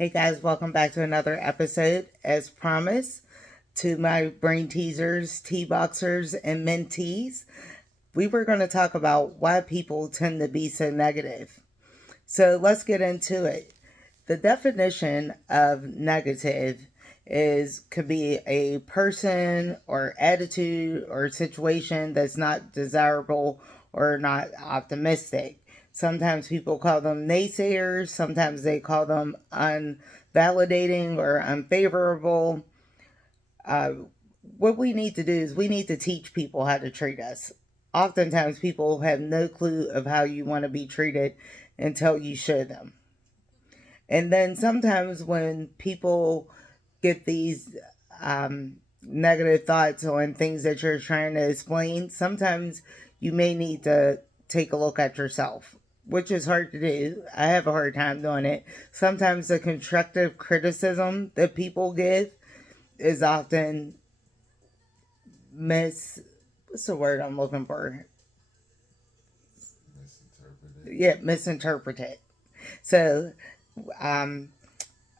Hey guys, welcome back to another episode. As promised, to my brain teasers, tea boxers, and mentees, we were going to talk about why people tend to be so negative. So let's get into it. The definition of negative is could be a person or attitude or situation that's not desirable or not optimistic. Sometimes people call them naysayers, sometimes they call them unvalidating or unfavorable. Uh, what we need to do is we need to teach people how to treat us. Oftentimes, people have no clue of how you want to be treated until you show them. And then sometimes when people get these negative thoughts on things that you're trying to explain, sometimes you may need to take a look at yourself, which is hard to do. I have a hard time doing it. Sometimes the constructive criticism that people give is often what's the word I'm looking for? Misinterpreted. Yeah, misinterpreted. So, um,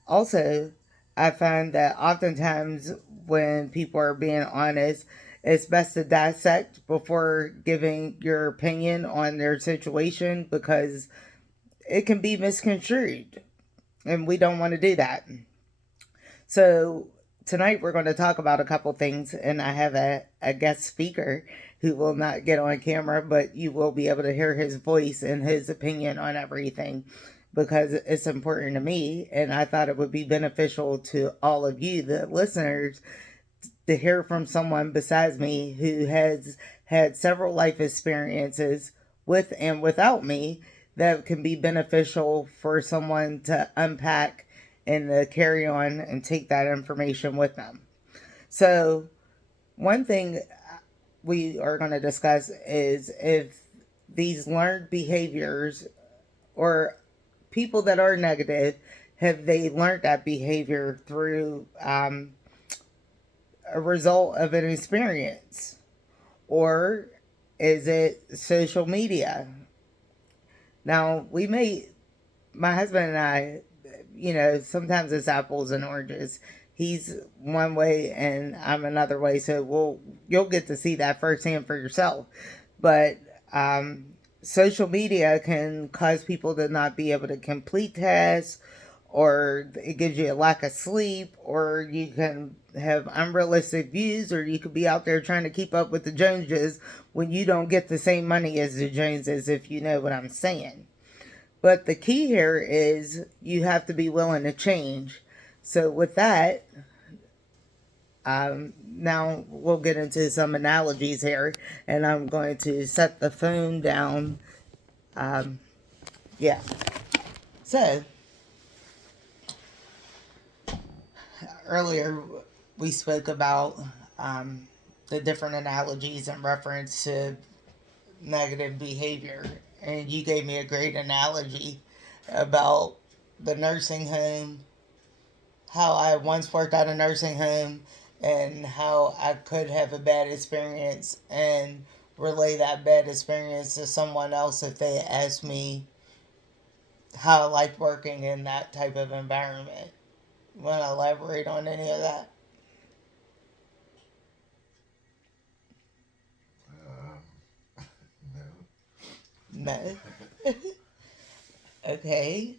also, I find that oftentimes when people are being honest, it's best to dissect before giving your opinion on their situation because it can be misconstrued, and we don't want to do that. So, tonight we're going to talk about a couple things, and I have a guest speaker who will not get on camera, but you will be able to hear his voice and his opinion on everything because it's important to me, and I thought it would be beneficial to all of you, the listeners, to hear from someone besides me who has had several life experiences with and without me that can be beneficial for someone to unpack and to carry on and take that information with them. So, one thing we are going to discuss is if these learned behaviors or people that are negative, have they learned that behavior through a result of an experience? Or is it social media? Now, my husband and I, sometimes it's apples and oranges. He's one way and I'm another way. So you'll get to see that firsthand for yourself. But social media can cause people to not be able to complete tasks, or it gives you a lack of sleep, or you can have unrealistic views, or you could be out there trying to keep up with the Joneses when you don't get the same money as the Joneses, if you know what I'm saying. But the key here is you have to be willing to change. So, with that, now we'll get into some analogies here, and I'm going to set the phone down. Um, yeah. So, earlier we spoke about um, the different analogies in reference to negative behavior, and you gave me a great analogy about the nursing home, how I once worked at a nursing home, and how I could have a bad experience and relay that bad experience to someone else if they asked me how I liked working in that type of environment. Want to elaborate on any of that? No. No. Okay,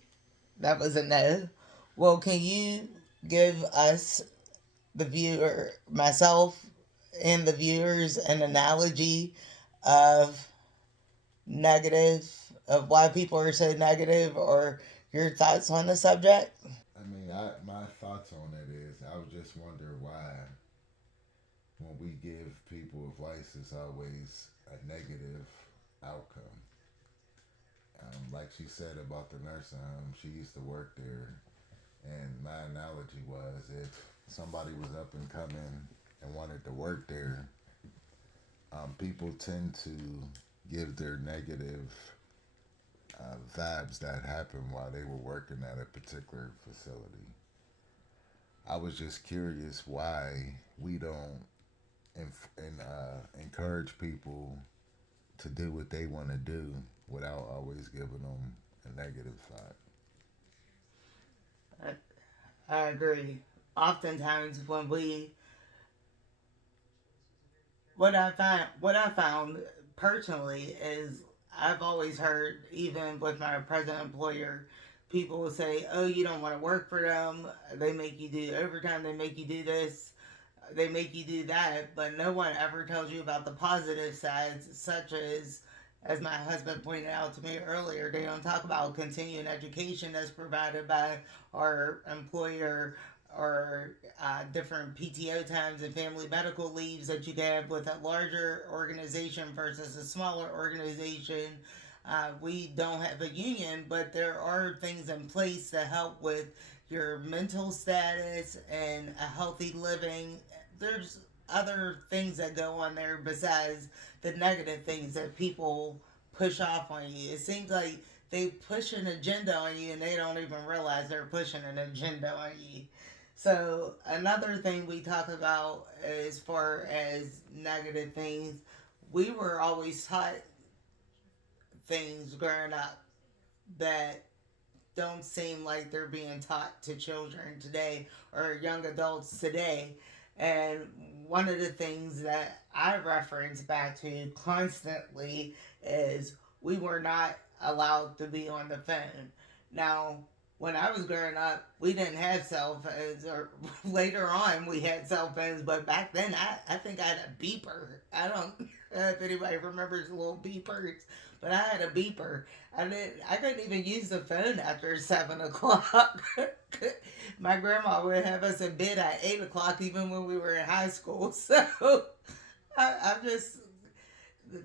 that was a no. Well, can you give us, the viewer, myself, and the viewers, an analogy of negative, of why people are so negative, or your thoughts on the subject? My thoughts on it is I would just wonder why when we give people advice, it's always a negative outcome. Like she said about the nursing home, she used to work there, and my analogy was if somebody was up and coming and wanted to work there, people tend to give their negative vibes that happened while they were working at a particular facility. I was just curious why we don't encourage people to do what they want to do without always giving them a negative thought. I agree. Oftentimes, when we what I found personally is I've always heard, even with my present employer, people will say, "Oh, you don't want to work for them. They make you do overtime. They make you do this. They make you do that," but no one ever tells you about the positive sides, such as my husband pointed out to me earlier, they don't talk about continuing education that's provided by our employer, or different PTO times and family medical leaves that you can have with a larger organization versus a smaller organization. We don't have a union, but there are things in place to help with your mental status and a healthy living. There's other things that go on there besides the negative things that people push off on you. It seems like they push an agenda on you and they don't even realize they're pushing an agenda on you. So another thing we talk about as far as negative things, we were always taught things growing up that don't seem like they're being taught to children today or young adults today. And one of the things that I reference back to constantly is we were not allowed to be on the phone. Now, when I was growing up, we didn't have cell phones, or later on we had cell phones, but back then I think I had a beeper. I don't know if anybody remembers little beepers, but I had a beeper. I couldn't even use the phone after 7 o'clock. My grandma would have us in bed at 8 o'clock, even when we were in high school. So I'm just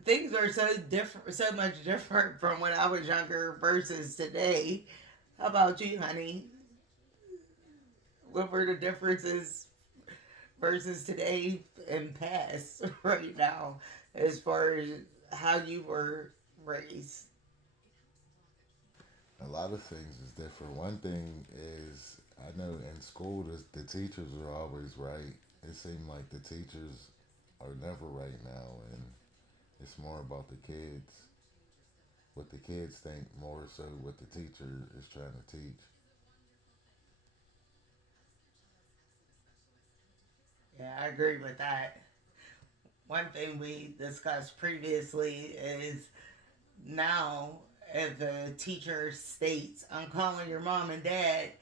things are so different, so much different from when I was younger versus today. How about you, honey? What were the differences versus today and past right now, as far as how you were raised? A lot of things is different. One thing is, I know in school the teachers are always right. It seems like the teachers are never right now, and it's more about the kids. What the kids think more so what the teacher is trying to teach. Yeah, I agree with that. One thing we discussed previously is now if a teacher states, "I'm calling your mom and dad,"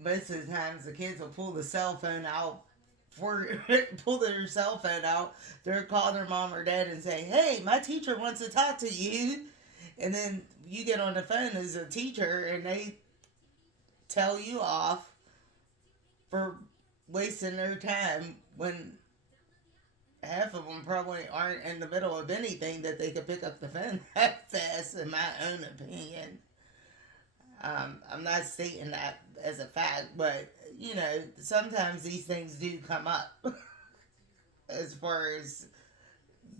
most of the times the kids will pull the cell phone out for pull their cell phone out. They're calling their mom or dad and say, "Hey, my teacher wants to talk to you." And then you get on the phone as a teacher and they tell you off for wasting their time when half of them probably aren't in the middle of anything that they could pick up the phone that fast, in my own opinion. I'm not stating that as a fact, but sometimes these things do come up as far as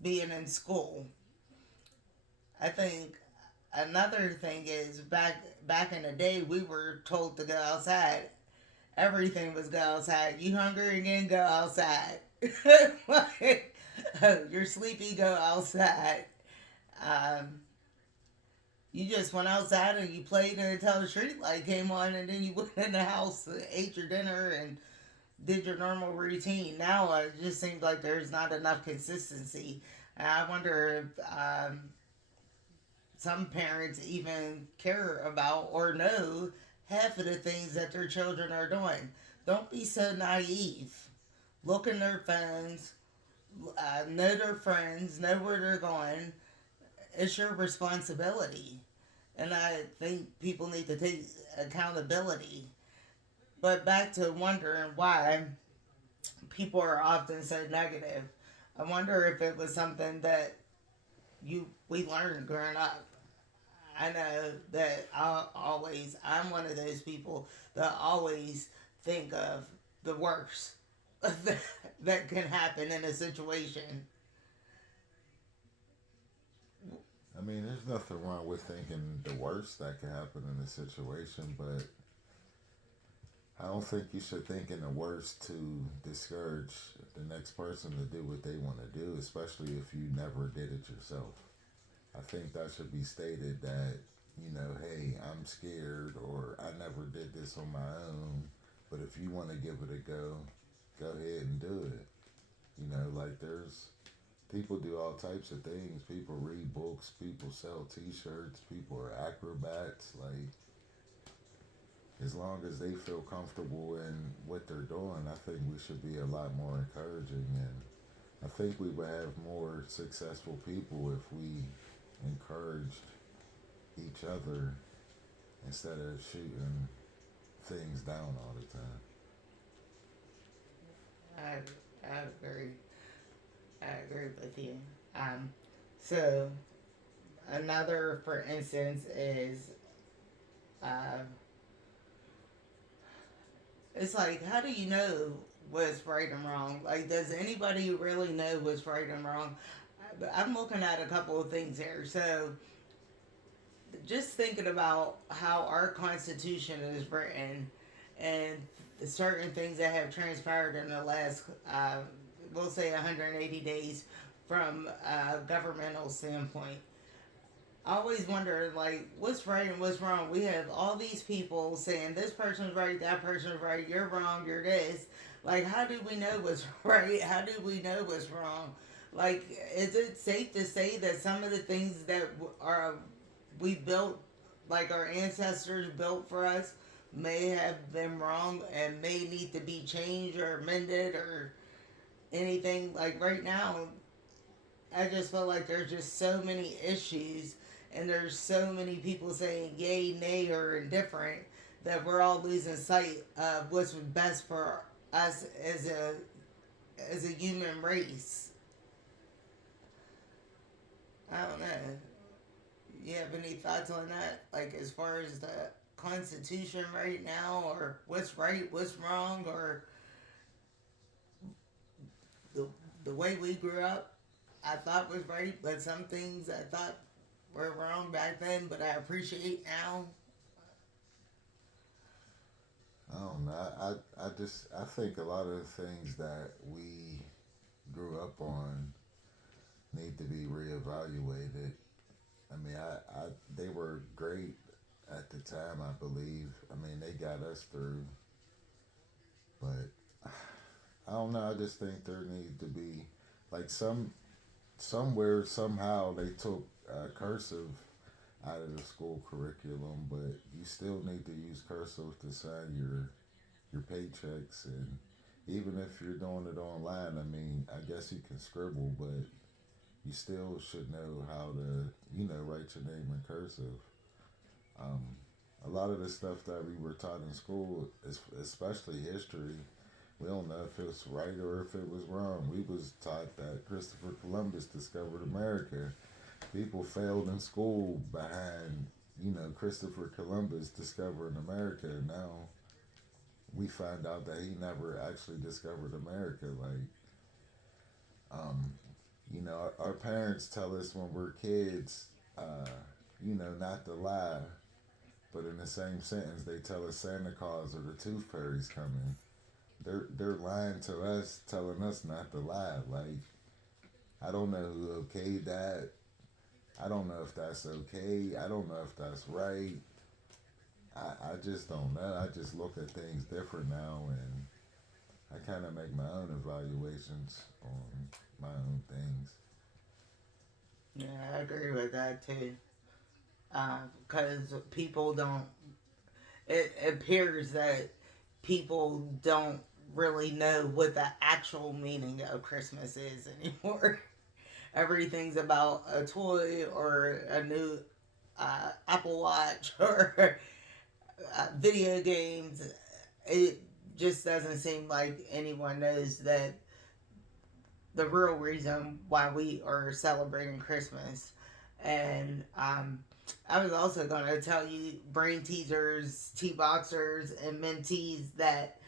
being in school. I think another thing is back in the day we were told to go outside. Everything was go outside. You hungry again? Go outside. Like, you're sleepy? Go outside. Um, you just went outside and you played until the street light came on, and then you went in the house, ate your dinner, and did your normal routine. Now it just seems like there's not enough consistency. And I wonder if some parents even care about or know half of the things that their children are doing. Don't be so naive. Look in their phones, know their friends, know where they're going. It's your responsibility. And I think people need to take accountability. But back to wondering why people are often so negative. I wonder if it was something that we learned growing up. I know that I'm one of those people that always think of the worst that can happen in a situation. I mean, there's nothing wrong with thinking the worst that can happen in a situation, but I don't think you should think in the worst to discourage the next person to do what they want to do, especially if you never did it yourself. I think that should be stated that, hey, I'm scared or I never did this on my own. But if you want to give it a go ahead and do it. You know, like there's people do all types of things. People read books, people sell T-shirts, people are acrobats. Like as long as they feel comfortable in what they're doing, I think we should be a lot more encouraging, and I think we would have more successful people if we encouraged each other instead of shooting things down all the time. I, I agree. I agree with you. Um, so another, for instance, is uh, it's like, how do you know what's right and wrong? Like, does anybody really know what's right and wrong? I'm looking at a couple of things here. So, just thinking about how our Constitution is written and certain things that have transpired in the last, we'll say, 180 days from a governmental standpoint. I always wonder, like, what's right and what's wrong. We have all these people saying this person's right, that person's right, you're wrong, you're this. Like, how do we know what's right? How do we know what's wrong? Like, is it safe to say that some of the things that are we built, like our ancestors built for us, may have been wrong and may need to be changed or amended or anything? Like right now, I just feel like there's just so many issues and there's so many people saying yay, nay, or indifferent that we're all losing sight of what's best for us as a human race. I don't know. You have any thoughts on that? Like as far as the Constitution right now, or what's right, what's wrong, or the the way we grew up, I thought was right, but some things I thought were wrong back then, but I appreciate now. I don't know. I just I think a lot of the things that we grew up on need to be reevaluated. I mean, they were great at the time. I believe. I mean, they got us through, but I don't know. I just think there need to be like somewhere somehow they took cursive out of the school curriculum, but you still need to use cursive to sign your paychecks, and even if you're doing it online, I mean, I guess you can scribble, but you still should know how to, write your name in cursive. Um, a lot of the stuff that we were taught in school, especially history, we don't know if it was right or if it was wrong. We was taught that Christopher Columbus discovered America. People failed in school behind, Christopher Columbus discovering America. Now we find out that he never actually discovered America. Like, um, our parents tell us when we're kids, uh, not to lie, but in the same sentence, they tell us Santa Claus or the Tooth Fairy's coming. They're lying to us, telling us not to lie. Like, I don't know who okayed that. I don't know if that's okay. I don't know if that's right. I just don't know. I just look at things different now, and I kind of make my own evaluations on my own things. Yeah, I agree with that too. Because people don't. It appears that people don't really know what the actual meaning of Christmas is anymore. Everything's about a toy or a new Apple Watch or video games. It just doesn't seem like anyone knows that the real reason why we are celebrating Christmas. And I was also going to tell you, brain teasers, tea boxers, and mentees, that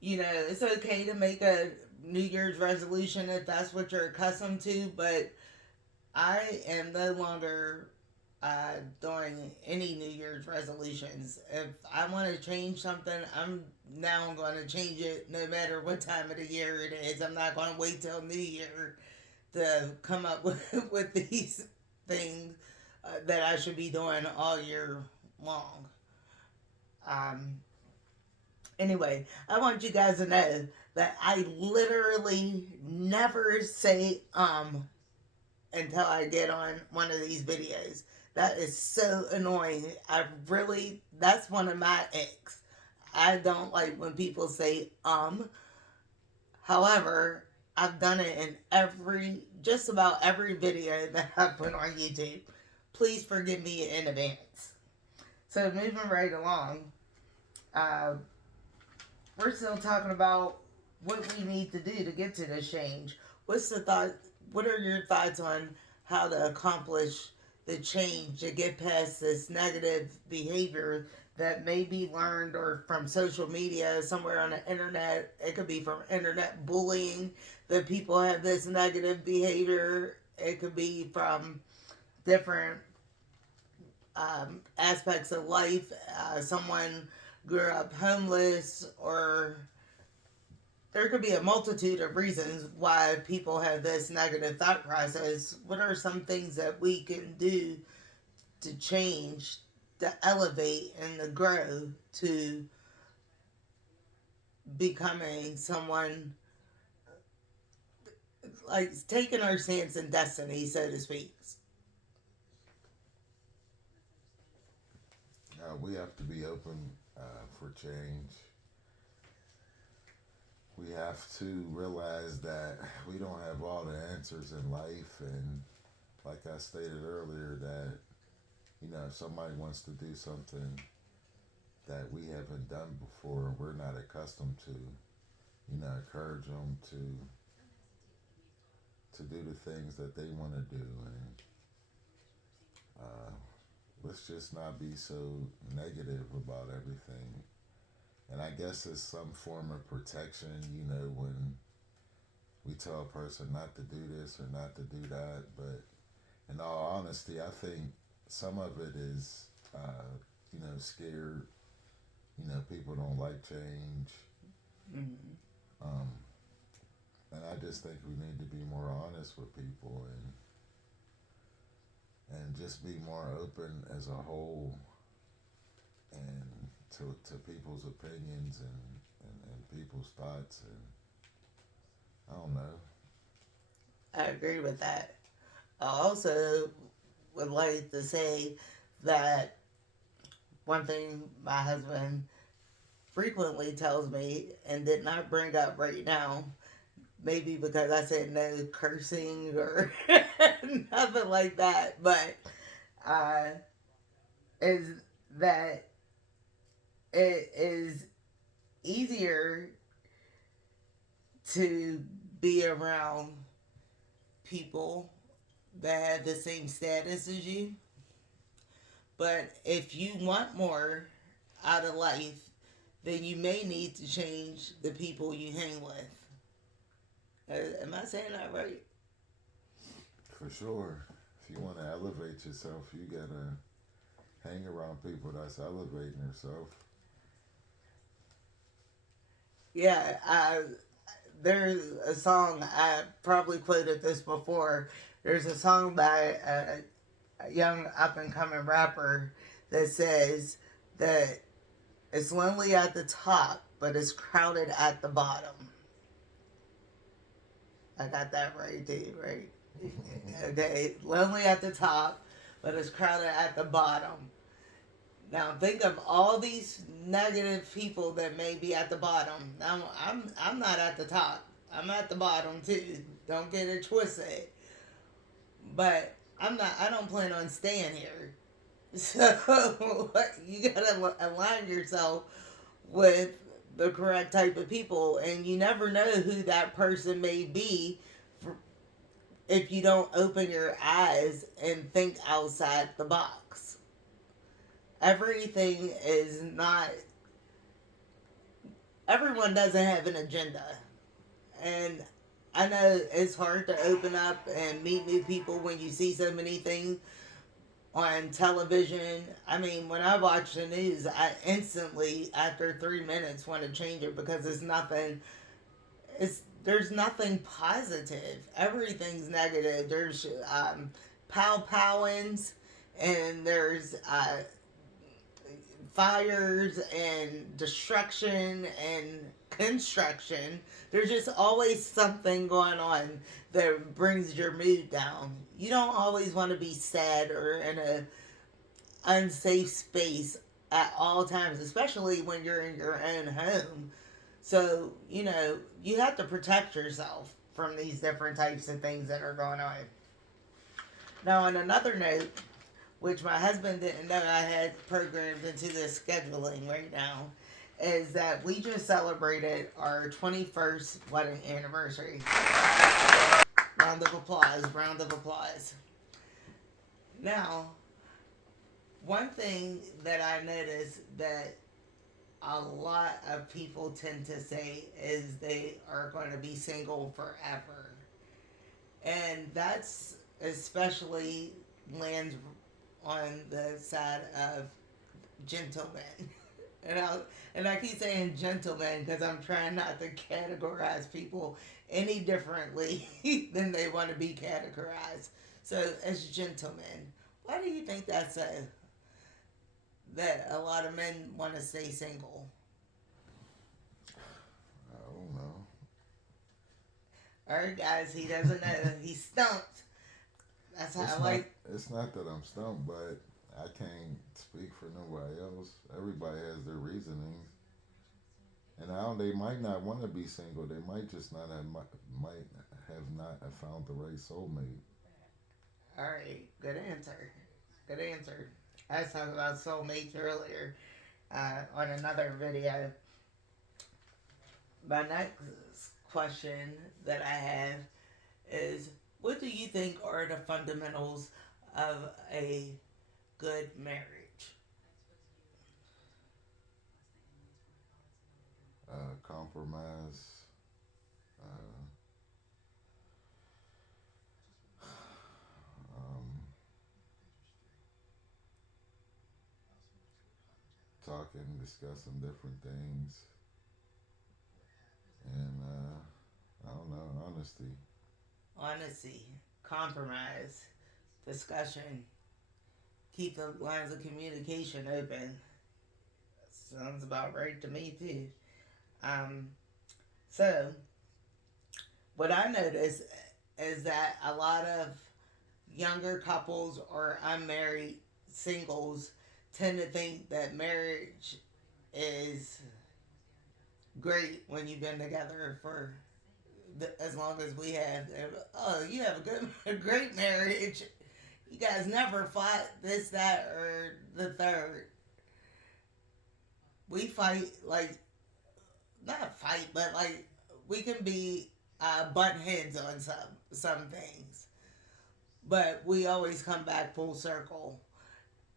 it's okay to make a New Year's resolution if that's what you're accustomed to, but I am no longer doing any New Year's resolutions. If I want to change something, I'm now going to change it no matter what time of the year it is. I'm not going to wait till New Year to come up with these things that I should be doing all year long. Um, Anyway, I want you guys to know that I literally never say until I get on one of these videos. That is so annoying. I really, that's one of my icks. I don't like when people say However, I've done it in just about every video that I put on YouTube. Please forgive me in advance. So moving right along, uh, we're still talking about what we need to do to get to this change. What's the thought? What are your thoughts on how to accomplish the change to get past this negative behavior that may be learned or from social media, somewhere on the internet? It could be from internet bullying that people have this negative behavior. It could be from different aspects of life. Someone grew up homeless, or there could be a multitude of reasons why people have this negative thought process. What are some things that we can do to change, to elevate, and to grow to becoming someone like taking our stance in destiny, so to speak? We have to be open for change. We have to realize that we don't have all the answers in life, and like I stated earlier, that if somebody wants to do something that we haven't done before, we're not accustomed to, encourage them to do the things that they want to do, and uh, let's just not be so negative about everything. And I guess it's some form of protection, when we tell a person not to do this or not to do that. But in all honesty, I think some of it is, scared. People don't like change. Mm-hmm. Um, and I just think we need to be more honest with people, and just be more open as a whole, and to people's opinions, and people's thoughts, and I don't know. I agree with that. I also would like to say that one thing my husband frequently tells me and did not bring up right now, maybe because I said no cursing or nothing like that, but uh, is that it is easier to be around people that have the same status as you. But if you want more out of life, then you may need to change the people you hang with. Am I saying that right? For sure, if you want to elevate yourself, you gotta hang around people that's elevating themselves. Yeah, there's a song, I probably quoted this before. There's a song by a young up and coming rapper that says that it's lonely at the top, but it's crowded at the bottom. I got that right, too, right? Okay, lonely at the top, but it's crowded at the bottom. Now think of all these negative people that may be at the bottom. Now I'm not at the top. I'm at the bottom too. Don't get it twisted. But I'm not. I don't plan on staying here. So you gotta align yourself with the correct type of people, and you never know who that person may be if you don't open your eyes and think outside the box. Everything is not, everyone doesn't have an agenda. And I know it's hard to open up and meet new people when you see so many things on television. I mean, when I watch the news, I instantly, after 3 minutes, want to change it because it's nothing. There's nothing positive. Everything's negative. There's pow powings, and there's fires and destruction and construction. There's just always something going on that brings your mood down. You don't always want to be sad or in a unsafe space at all times, especially when you're in your own home. So, you have to protect yourself from these different types of things that are going on. Now, on another note, which my husband didn't know I had programmed into this scheduling right now, is that we just celebrated our 21st wedding anniversary. Round of applause, round of applause. Now, one thing that I noticed that a lot of people tend to say is they are going to be single forever. And that's especially lands on the side of gentlemen. And I keep saying gentlemen because I'm trying not to categorize people any differently than they want to be categorized. So as gentlemen, why do you think that's that a lot of men want to stay single? I don't know. All right, guys, he doesn't know. He's stumped. That's how I It's not. like. It's not that I'm stumped, but I can't speak for nobody else. Everybody has their reasonings, and now they might not want to be single. They might just not have might have not have found the right soulmate. All right, good answer. Good answer. I was talking about soulmates earlier on another video. My next question that I have is, what do you think are the fundamentals of a good marriage? Compromise. Uh, um, Talking, discussing different things, and I don't know, honesty. Honesty, compromise, discussion, keep the lines of communication open. Sounds about right to me, too. Um, so, what I notice is that a lot of younger couples or unmarried singles tend to think that marriage is great when you've been together for as long as we have. Oh, you have a great marriage. You guys never fought this, that, or the third. We fight like not fight, but like we can be butt heads on some things, but we always come back full circle.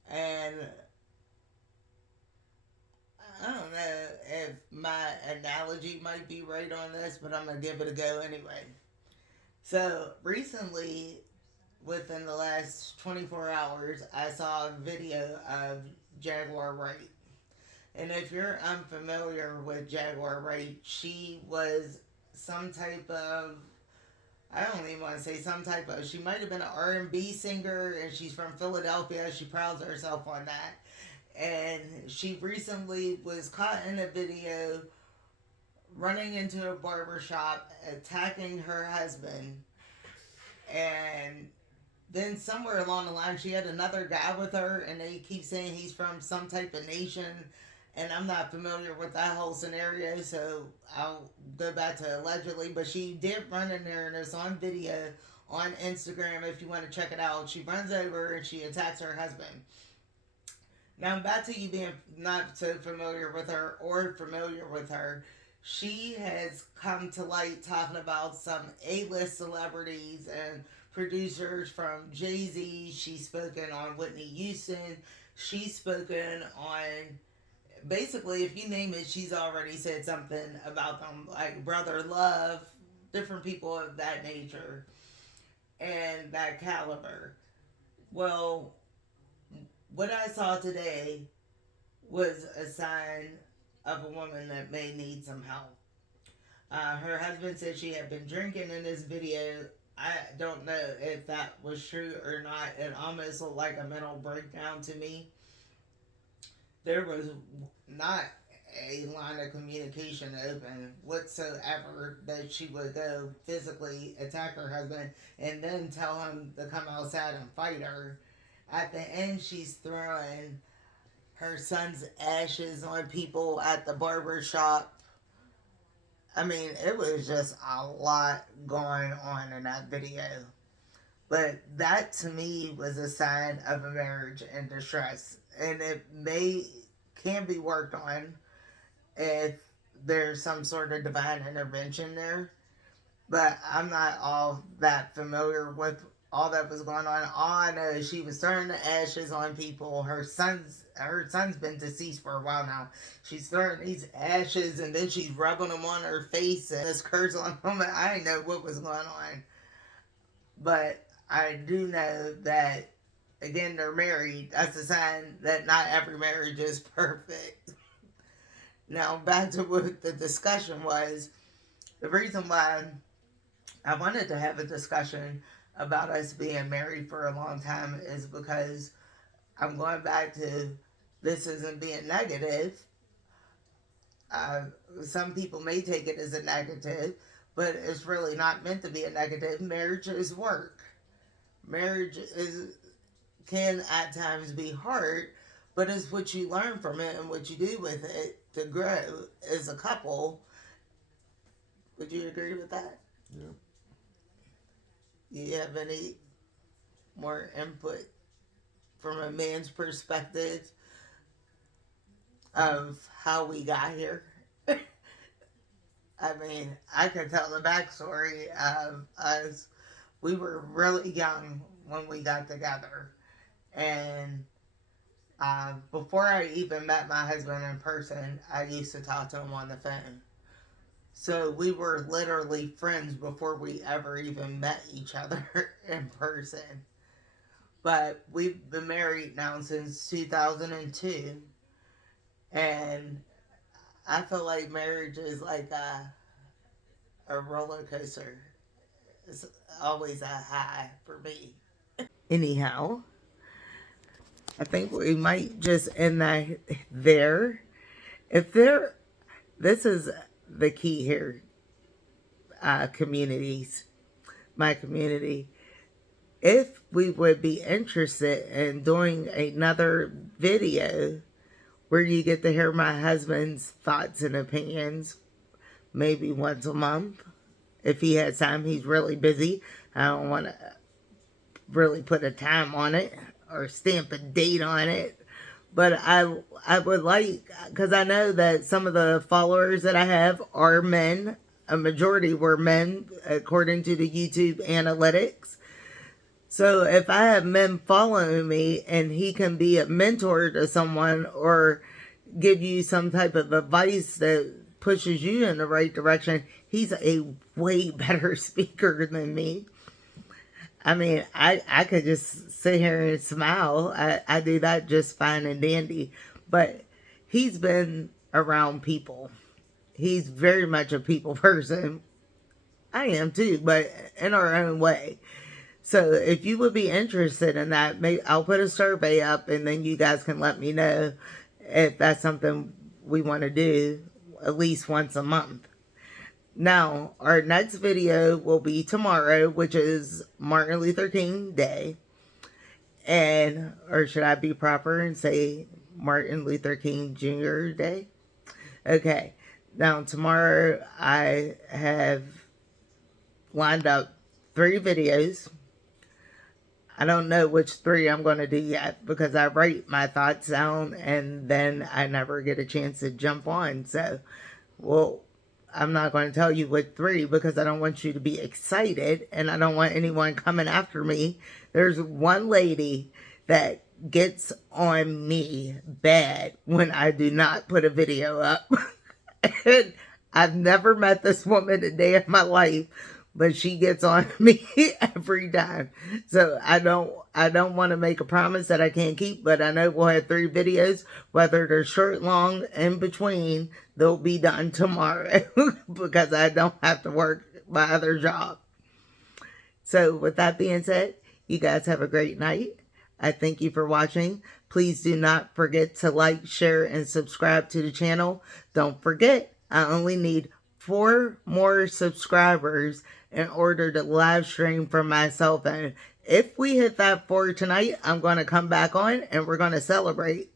And I don't know if my analogy might be right on this, but I'm gonna give it a go anyway. So recently, within the last 24 hours, I saw a video of Jaguar Wright. And if you're unfamiliar with Jaguar Wright, she was some type of, I don't even want to say some type of, she might have been an R&B singer, and she's from Philadelphia. She prides herself on that. And she recently was caught in a video running into a barber shop, attacking her husband, and then somewhere along the line she had another guy with her, and they keep saying he's from some type of nation, and I'm not familiar with that whole scenario, so I'll go back to allegedly, but she did run in there, and it's on video on Instagram if you want to check it out. She runs over and she attacks her husband. Now back to you being not so familiar with her or familiar with her. She has come to light talking about some A-list celebrities and producers from Jay-Z. She's spoken on Whitney Houston. She's spoken on basically, if you name it, she's already said something about them, like Brother Love, different people of that nature and that caliber. Well, what I saw today was a sign of a woman that may need some help. Her husband said she had been drinking in this video. I don't know if that was true or not. It almost looked like a mental breakdown to me. there was not a line of communication open whatsoever that she would go physically attack her husband and then tell him to come outside and fight her. At the end, she's throwing her son's ashes on people at the barber shop. I mean, it was just a lot going on in that video. But that to me was a sign of a marriage in distress. And it can be worked on if there's some sort of divine intervention there. But I'm not all that familiar with all that was going on. All I know is she was throwing the ashes on people. Her son's been deceased for a while now. She's throwing these ashes and then she's rubbing them on her face and this curse on them. I didn't know what was going on. But I do know that again they're married. That's a sign that not every marriage is perfect. Now back to what the discussion was. The reason why I wanted to have a discussion about us being married for a long time is because I'm going back to this isn't being negative. Uh, some people may take it as a negative, but it's really not meant to be a negative. Marriage is work. Marriage is can at times be hard, but it's what you learn from it and what you do with it to grow as a couple. Would you agree with that? Yeah. Do you have any more input from a man's perspective of how we got here? I mean, I could tell the backstory of us. We were really young when we got together. And before I even met my husband in person, I used to talk to him on the phone. So we were literally friends before we ever even met each other in person. But we've been married now since 2002. And I feel like marriage is like a roller coaster. It's always a high for me. Anyhow, I think we might just end that there. If there, this is the key here, communities, my community. If we would be interested in doing another video where you get to hear my husband's thoughts and opinions, maybe once a month, if he has time, he's really busy. I don't want to really put a time on it or stamp a date on it. But I would like, because I know that some of the followers that I have are men. A majority were men, according to the YouTube analytics. So if I have men following me and he can be a mentor to someone or give you some type of advice that pushes you in the right direction, he's a way better speaker than me. I mean, I could just sit here and smile. I do that just fine and dandy. But he's been around people. He's very much a people person. I am too, but in our own way. So if you would be interested in that, maybe I'll put a survey up and then you guys can let me know if that's something we want to do at least once a month. Now, our next video will be tomorrow, which is Martin Luther King Day. And, or should I be proper and say Martin Luther King Jr. Day? Okay. Now, tomorrow I have lined up 3 videos. I don't know which 3 I'm going to do yet because I write my thoughts down and then I never get a chance to jump on. So, well, I'm not going to tell you what 3 because I don't want you to be excited and I don't want anyone coming after me. There's one lady that gets on me bad when I do not put a video up. And I've never met this woman a day of my life, but she gets on me every time. So I don't want to make a promise that I can't keep, but I know we'll have 3 videos, whether they're short, long, in between, they'll be done tomorrow because I don't have to work my other job. So with that being said, you guys have a great night. I thank you for watching. Please do not forget to like, share, and subscribe to the channel. Don't forget, I only need 4 more subscribers in order to live stream from my cell phone. If we hit that 4 tonight, I'm going to come back on and we're going to celebrate.